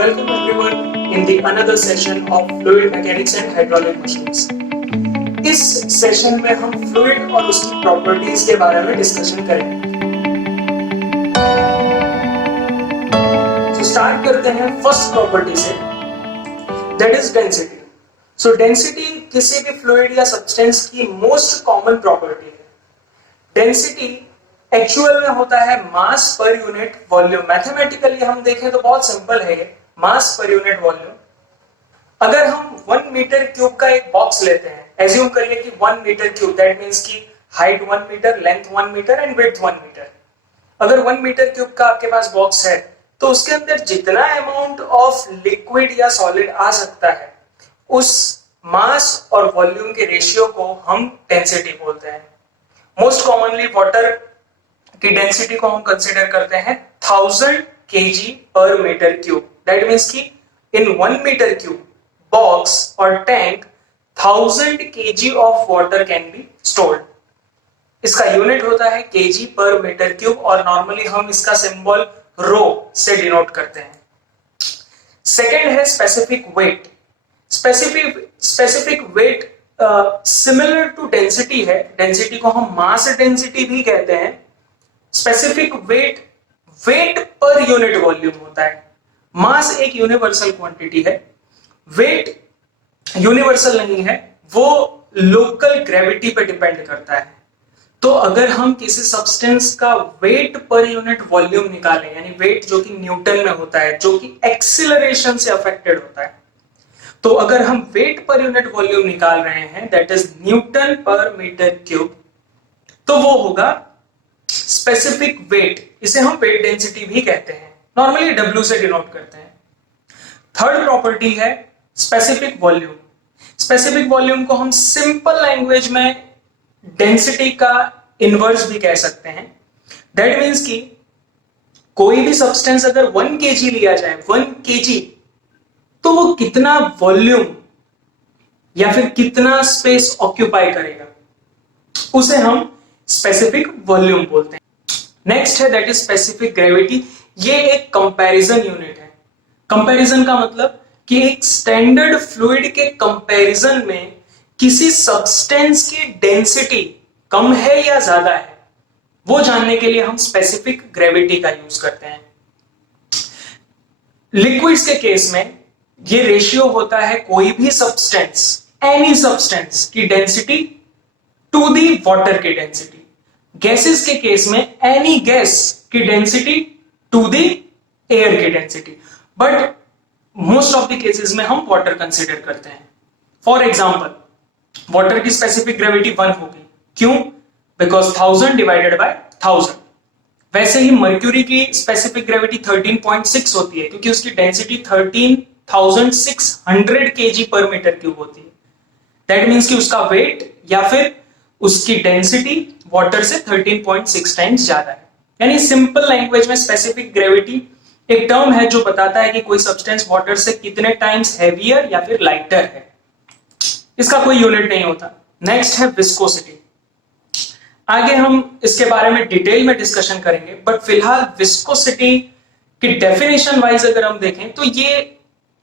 Welcome everyone in the another session of Fluid Mechanics and Hydraulic Machines. इस session में हम fluid और उसकी प्रॉपर्टीज के बारे में डिस्कशन करेंगे। तो स्टार्ट करते हैं फर्स्ट प्रॉपर्टी से, that is density. So density किसी भी फ्लूइड या सब्सटेंस की मोस्ट कॉमन प्रॉपर्टी है। डेंसिटी एक्चुअल में होता है मास पर यूनिट वॉल्यूम। मैथमेटिकली हम देखें तो बहुत सिंपल है, मास पर यूनिट वॉल्यूम। अगर हम 1 मीटर क्यूब का एक बॉक्स लेते हैं, एज्यूम करिए कि 1 मीटर क्यूब, दैट मींस कि height 1 metre, length 1 metre and width 1 metre. अगर 1 मीटर क्यूब का आपके पास बॉक्स है तो उसके अंदर जितना अमाउंट ऑफ लिक्विड या सॉलिड आ सकता है उस मास और वॉल्यूम के रेशियो को हम डेंसिटी बोलते हैं। मोस्ट कॉमनली वाटर की डेंसिटी को हम कंसीडर करते हैं 1000 kg पर मीटर क्यूब। दैट मींस कि इन 1 मीटर क्यूब बॉक्स और tank 1000 kg of water can be stored. इसका यूनिट होता है kg पर मीटर क्यूब और नॉर्मली हम इसका सिंबल रो से डिनोट करते हैं। सेकेंड है specific weight. Specific weight similar to density है। डेंसिटी को हम मास डेंसिटी भी कहते हैं। Specific weight per unit volume होता है। मास एक यूनिवर्सल क्वांटिटी है, वेट यूनिवर्सल नहीं है, वो लोकल ग्रेविटी पे डिपेंड करता है। तो अगर हम किसी सब्सटेंस का वेट पर यूनिट वॉल्यूम निकालें, यानी वेट जो कि न्यूटन में होता है, जो कि एक्सीलरेशन से अफेक्टेड होता है, तो अगर हम वेट पर यूनिट वॉल्यूम निकाल रहे हैं दैट इज न्यूटन पर मीटर क्यूब, तो वो होगा स्पेसिफिक वेट। इसे हम वेट डेंसिटी भी कहते हैं, नॉर्मली W से डिनोट करते हैं। थर्ड प्रॉपर्टी है स्पेसिफिक वॉल्यूम। स्पेसिफिक वॉल्यूम को हम सिंपल लैंग्वेज में डेंसिटी का इनवर्स भी कह सकते हैं। दैट मींस कि कोई भी सब्सटेंस अगर 1 kg लिया जाए, 1 kg, तो वो कितना वॉल्यूम या फिर कितना स्पेस ऑक्यूपाई करेगा, उसे हम स्पेसिफिक वॉल्यूम बोलते हैं। नेक्स्ट है दैट इज स्पेसिफिक ग्रेविटी। ये एक कंपैरिजन यूनिट है। कंपैरिजन का मतलब कि एक स्टैंडर्ड फ्लूइड के कंपैरिजन में किसी सब्सटेंस की डेंसिटी कम है या ज्यादा है, वो जानने के लिए हम स्पेसिफिक ग्रेविटी का यूज करते हैं। लिक्विड्स के केस में ये रेशियो होता है कोई भी सब्सटेंस, एनी सब्सटेंस की डेंसिटी टू दी वाटर की डेंसिटी। गैसेस के केस में एनी गैस की डेंसिटी टू दी एयर की density. But most of the cases में हम वाटर कंसीडर करते हैं। फॉर एग्जांपल, वाटर की स्पेसिफिक ग्रेविटी 1 होगी। क्यों? Because 1000 divided by 1000। वैसे ही मर्क्यूरी की स्पेसिफिक ग्रेविटी 13.6 होती है क्योंकि उसकी डेंसिटी 13,600 kg पर मीटर क्यूब होती है। दैट मींस कि उसका वेट या फिर उसकी डेंसिटी वाटर से 13.6 टाइम्स ज्यादा है। यानी सिंपल लैंग्वेज में स्पेसिफिक ग्रेविटी एक टर्म है जो बताता है कि कोई सब्सटेंस वाटर से कितने टाइम्स हैवियर या फिर लाइटर है। इसका कोई यूनिट नहीं होता। नेक्स्ट है विस्कोसिटी। आगे हम इसके बारे में डिटेल में डिस्कशन करेंगे, बट फिलहाल विस्कोसिटी की डेफिनेशन वाइज अगर हम देखें तो ये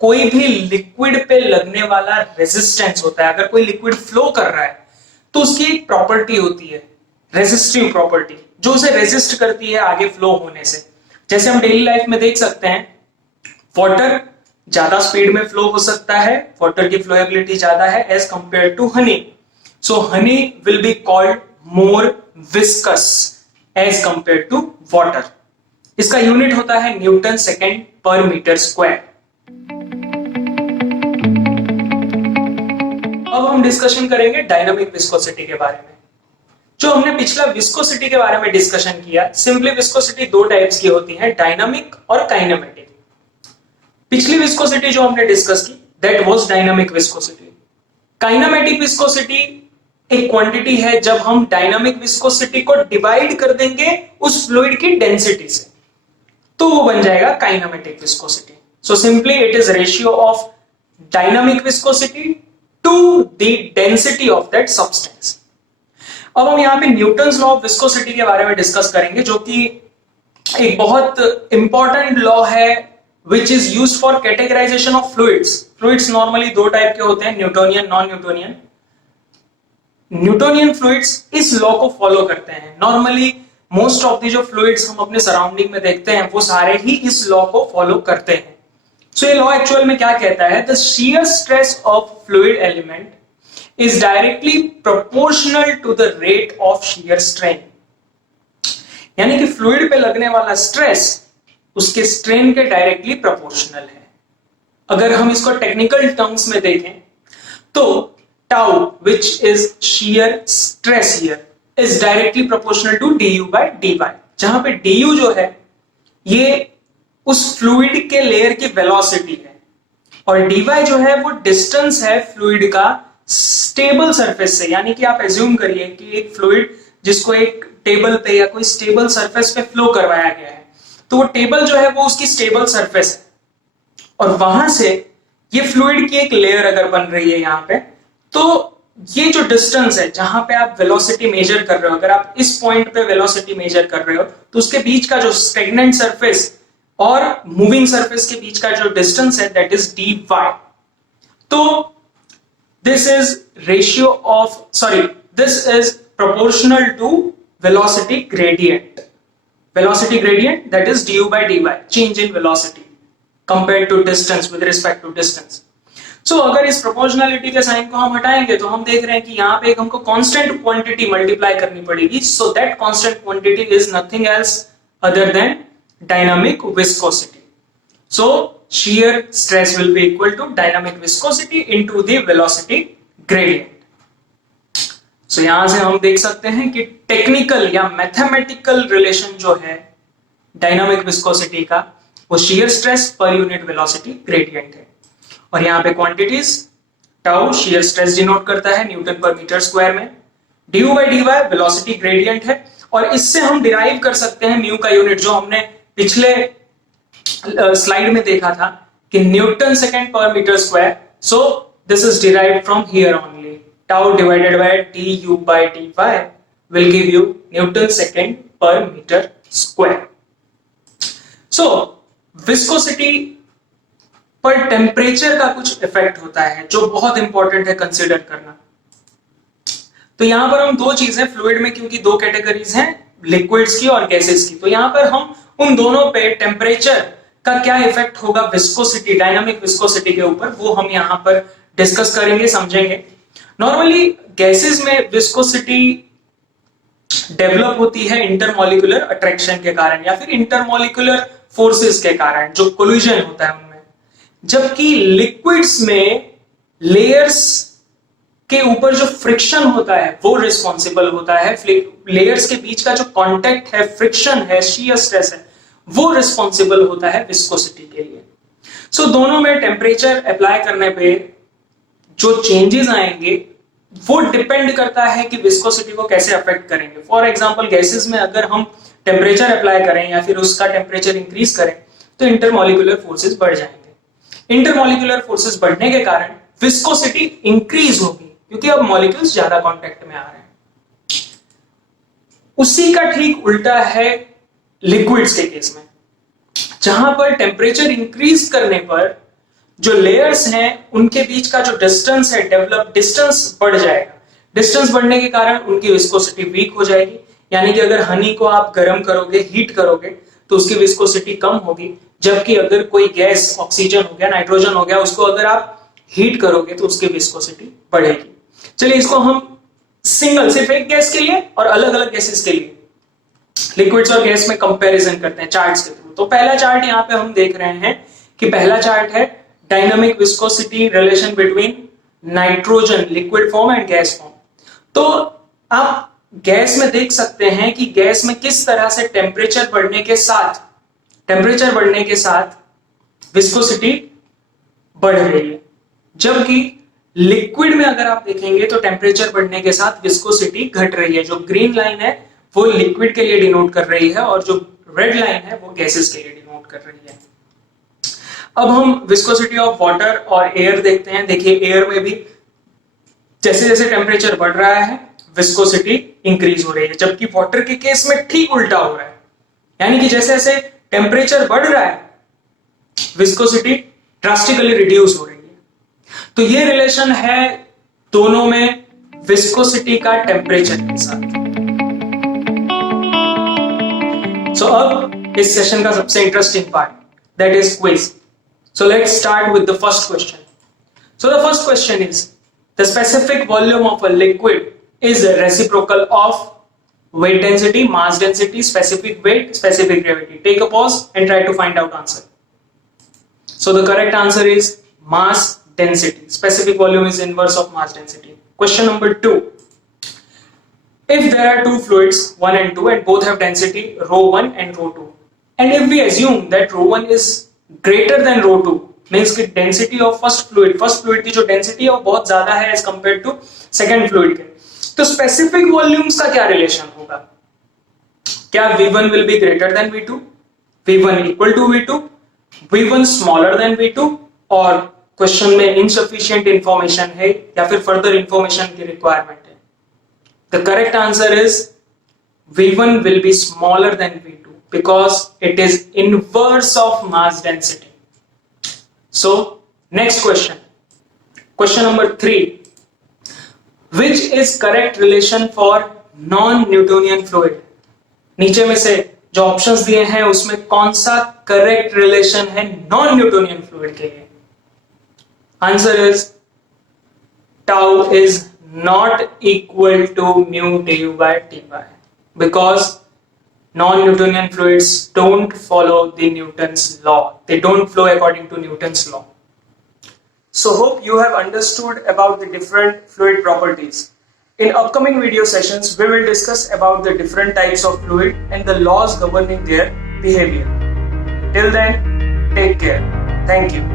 कोई भी लिक्विड पे लगने वाला रेजिस्टेंस होता है। अगर कोई लिक्विड फ्लो कर रहा है तो उसकी एक प्रॉपर्टी होती है, रेजिस्टिव प्रॉपर्टी, जो उसे रेजिस्ट करती है आगे फ्लो होने से। जैसे हम डेली लाइफ में देख सकते हैं, वाटर ज्यादा स्पीड में फ्लो हो सकता है, वाटर की फ्लोएबिलिटी ज्यादा है as compared to honey. So honey will be called more viscous as compared to water. इसका यूनिट होता है newton second per metre square. अब हम डिस्कशन करेंगे डायनामिक विस्कोसिटी के बारे में। जो हमने पिछला विस्कोसिटी के बारे में डिस्कशन किया, सिंपली विस्कोसिटी 2 टाइप्स की होती है, डायनामिक और काइनेमेटिक। पिछली विस्कोसिटी जो हमने डिस्कस की that was dynamic viscosity. Kinematic viscosity एक क्वांटिटी है जब हम डायनामिक विस्कोसिटी को डिवाइड कर देंगे उस फ्लूइड की डेंसिटी से, तो वो बन जाएगा kinematic viscosity. So simply it is ratio of dynamic viscosity to the density of that substance. अब हम यहां पे न्यूटन्स लॉ ऑफ विस्कोसिटी के बारे में डिस्कस करेंगे, जो कि एक बहुत इंपॉर्टेंट लॉ है which is used for categorization of fluids. Fluids normally दो टाइप के होते हैं, Newtonian, non Newtonian. Newtonian fluids इस लॉ को फॉलो करते हैं. नॉर्मली मोस्ट ऑफ द जो फ्लूइड्स हम अपने सराउंडिंग में देखते हैं वो सारे ही इस लॉ को फॉलो करते हैं. सो ये लॉ एक्चुअल में क्या कहता है? The shear stress of fluid element is directly proportional to the rate of shear strain. यानी कि फ्लूइड पे लगने वाला स्ट्रेस उसके स्ट्रेन के डायरेक्टली प्रोपोर्शनल है. अगर हम इसको टेक्निकल टर्म्स में देखें तो tau which is shear stress here is directly proportional to du by dy, जहां पे du जो है ये उस फ्लूइड के लेयर की वेलोसिटी है और dy जो है वो डिस्टेंस है फ्लूइड का स्टेबल सरफेस से. यानी कि आप एज्यूम करिए कि एक फ्लूइड जिसको एक टेबल पे या कोई स्टेबल सरफेस पे फ्लो करवाया गया है, तो वो टेबल जो है वो उसकी स्टेबल सरफेस है और वहां से ये फ्लूइड की एक लेयर अगर बन रही है यहां पे, तो ये जो डिस्टेंस है जहां पे आप वेलोसिटी मेजर कर रहे हो, अगर आप इस पॉइंट पे वेलोसिटी मेजर कर रहे हो तो उसके बीच का जो स्टेगनेंट सरफेस और मूविंग सरफेस के बीच का जो डिस्टेंस है दैट इज dy. तो this is ratio of this is proportional to velocity gradient. Velocity gradient that is du by dy, change in velocity compared to distance with respect to distance. So अगर इस proportionality के sign को हम हटाएंगे तो हम देख रहे हैं कि यहाँ पे एक हमको constant quantity multiply करनी पड़ेगी. So that constant quantity is nothing else other than dynamic viscosity. So shear stress will be equal to dynamic viscosity into the velocity gradient. So यहां से हम देख सकते हैं कि टेक्निकल या मैथमेटिकल रिलेशन जो है डायनामिक विस्कोसिटी का वो shear stress per unit velocity gradient है. और यहाँ पे quantities tau shear stress denote करता है न्यूटन पर मीटर स्क्वायर में, du by dy velocity gradient है और इससे हम डिराइव कर सकते हैं म्यू का यूनिट जो हमने पिछले स्लाइड में देखा था कि newton second per metre square. So this is derived from here only. Tau divided by du by dy will give you Newton second per meter square. So viscosity पर temperature का कुछ इफेक्ट होता है जो बहुत इंपॉर्टेंट है consider करना. तो यहां पर हम दो चीजें फ्लूइड में, क्योंकि दो कैटेगरीज हैं लिक्विड्स की और गैसेस की, तो यहां पर हम उन दोनों पे टेम्परेचर का क्या इफेक्ट होगा विस्कोसिटी, डायनामिक विस्कोसिटी के ऊपर, वो हम यहां पर डिस्कस करेंगे, समझेंगे. नॉर्मली गैसेस में विस्कोसिटी डेवलप होती है इंटरमॉलिक्यूलर अट्रैक्शन के कारण या फिर इंटरमॉलिक्यूलर फोर्सेस के कारण जो कोलिजन होता है उनमें, जबकि लिक्विड्स में लेयर्स के ऊपर जो फ्रिक्शन होता है वो रिस्पॉन्सिबल होता है. लेयर्स के बीच का जो कांटेक्ट है, फ्रिक्शन है, शियर स्ट्रेस है, वो रिस्पॉन्सिबल होता है विस्कोसिटी के लिए. सो दोनों में टेम्परेचर अप्लाई करने पे जो चेंजेस आएंगे वो डिपेंड करता है कि विस्कोसिटी को कैसे अफेक्ट करेंगे. फॉर एग्जांपल गैसेस में अगर हम टेम्परेचर अप्लाई करें या फिर उसका टेम्परेचर इंक्रीज करें तो इंटरमॉलिक्यूलर फोर्सेस बढ़ जाएंगे. इंटरमॉलिक्यूलर फोर्सेस बढ़ने के कारण विस्कोसिटी इंक्रीज होगी क्योंकि अब मॉलिक्यूल्स ज्यादा कांटेक्ट में आ रहे हैं. उसी का ठीक उल्टा है लिक्विड्स के केस में, जहां पर टेम्परेचर इंक्रीज करने पर जो लेयर्स हैं उनके बीच का जो डिस्टेंस है, डेवलप डिस्टेंस बढ़ जाएगा. डिस्टेंस बढ़ने के कारण उनकी विस्कोसिटी वीक हो जाएगी. यानी कि अगर हनी को आप गर्म करोगे, हीट करोगे तो उसकी विस्कोसिटी कम होगी, जबकि अगर कोई गैस, ऑक्सीजन हो गया, नाइट्रोजन हो गया, उसको अगर आप हीट करोगे तो उसकी विस्कोसिटी बढ़ेगी. चलिए इसको हम सिर्फ एक गैस के लिए और अलग अलग गैसेस के लिए लिक्विड्स और गैस में कंपैरिजन करते हैं चार्ट्स के थ्रू. तो पहला चार्ट यहाँ पे हम देख रहे हैं कि पहला चार्ट है dynamic viscosity relation between nitrogen liquid form and gas form. तो आप गैस में देख सकते हैं कि गैस में किस तरह से टेम्परेचर बढ़ने के साथ विस्कोसिटी बढ़ रही है, जबकि लिक्विड में अगर आप देखेंगे तो टेम्परेचर बढ़ने के साथ विस्कोसिटी घट रही है. जो ग्रीन लाइन है वो लिक्विड के लिए डिनोट कर रही है और जो रेड लाइन है वो गैसेस के लिए डिनोट कर रही है. अब हम विस्कोसिटी ऑफ वाटर और एयर देखते हैं. देखिए एयर में भी जैसे जैसे टेम्परेचर बढ़ रहा है विस्कोसिटी इंक्रीज हो रही है, जबकि वाटर के केस में ठीक उल्टा हो रहा है. यानी कि जैसे जैसे टेम्परेचर बढ़ रहा है विस्कोसिटी ड्रास्टिकली रिड्यूस हो रही है। तो ये रिलेशन है दोनों में विस्कोसिटी का टेम्परेचर के साथ। सो अब इस सेशन का सबसे interesting part, that is quiz. So let's start with the first question. So the first question is the specific volume of a liquid is reciprocal of weight density, mass density, specific weight, specific gravity. Take a pause and try to find out answer. So the correct answer is mass density. Specific volume is inverse of mass density. Question number 2. If there are two fluids, 1 and 2, and both have density rho 1 and rho 2, and if we assume that rho 1 is greater than rho 2, means कि density of first fluid की जो density है वो बहुत ज्यादा है as compared to second fluid के, तो स्पेसिफिक वॉल्यूम्स का क्या रिलेशन होगा? क्या V1 will be greater than V2, V1 equal to V2, V1 smaller than V2, और क्वेश्चन में इनसफिशिएंट इंफॉर्मेशन है या फिर फर्दर इंफॉर्मेशन की रिक्वायरमेंट है? The correct answer is V1 will be smaller than V2 because it is inverse of mass density. So next question number 3. Which is correct relation for non-Newtonian fluid? नीचे में से जो options दिए हैं उसमें कौन सा करेक्ट रिलेशन है नॉन न्यूटोनियन फ्लूइड के लिए? Answer is tau is not equal to mu du by dy because non-Newtonian fluids don't follow the Newton's law. They don't flow according to Newton's law. So hope you have understood about the different fluid properties. In upcoming video sessions, we will discuss about the different types of fluid and the laws governing their behavior. Till then, take care. Thank you.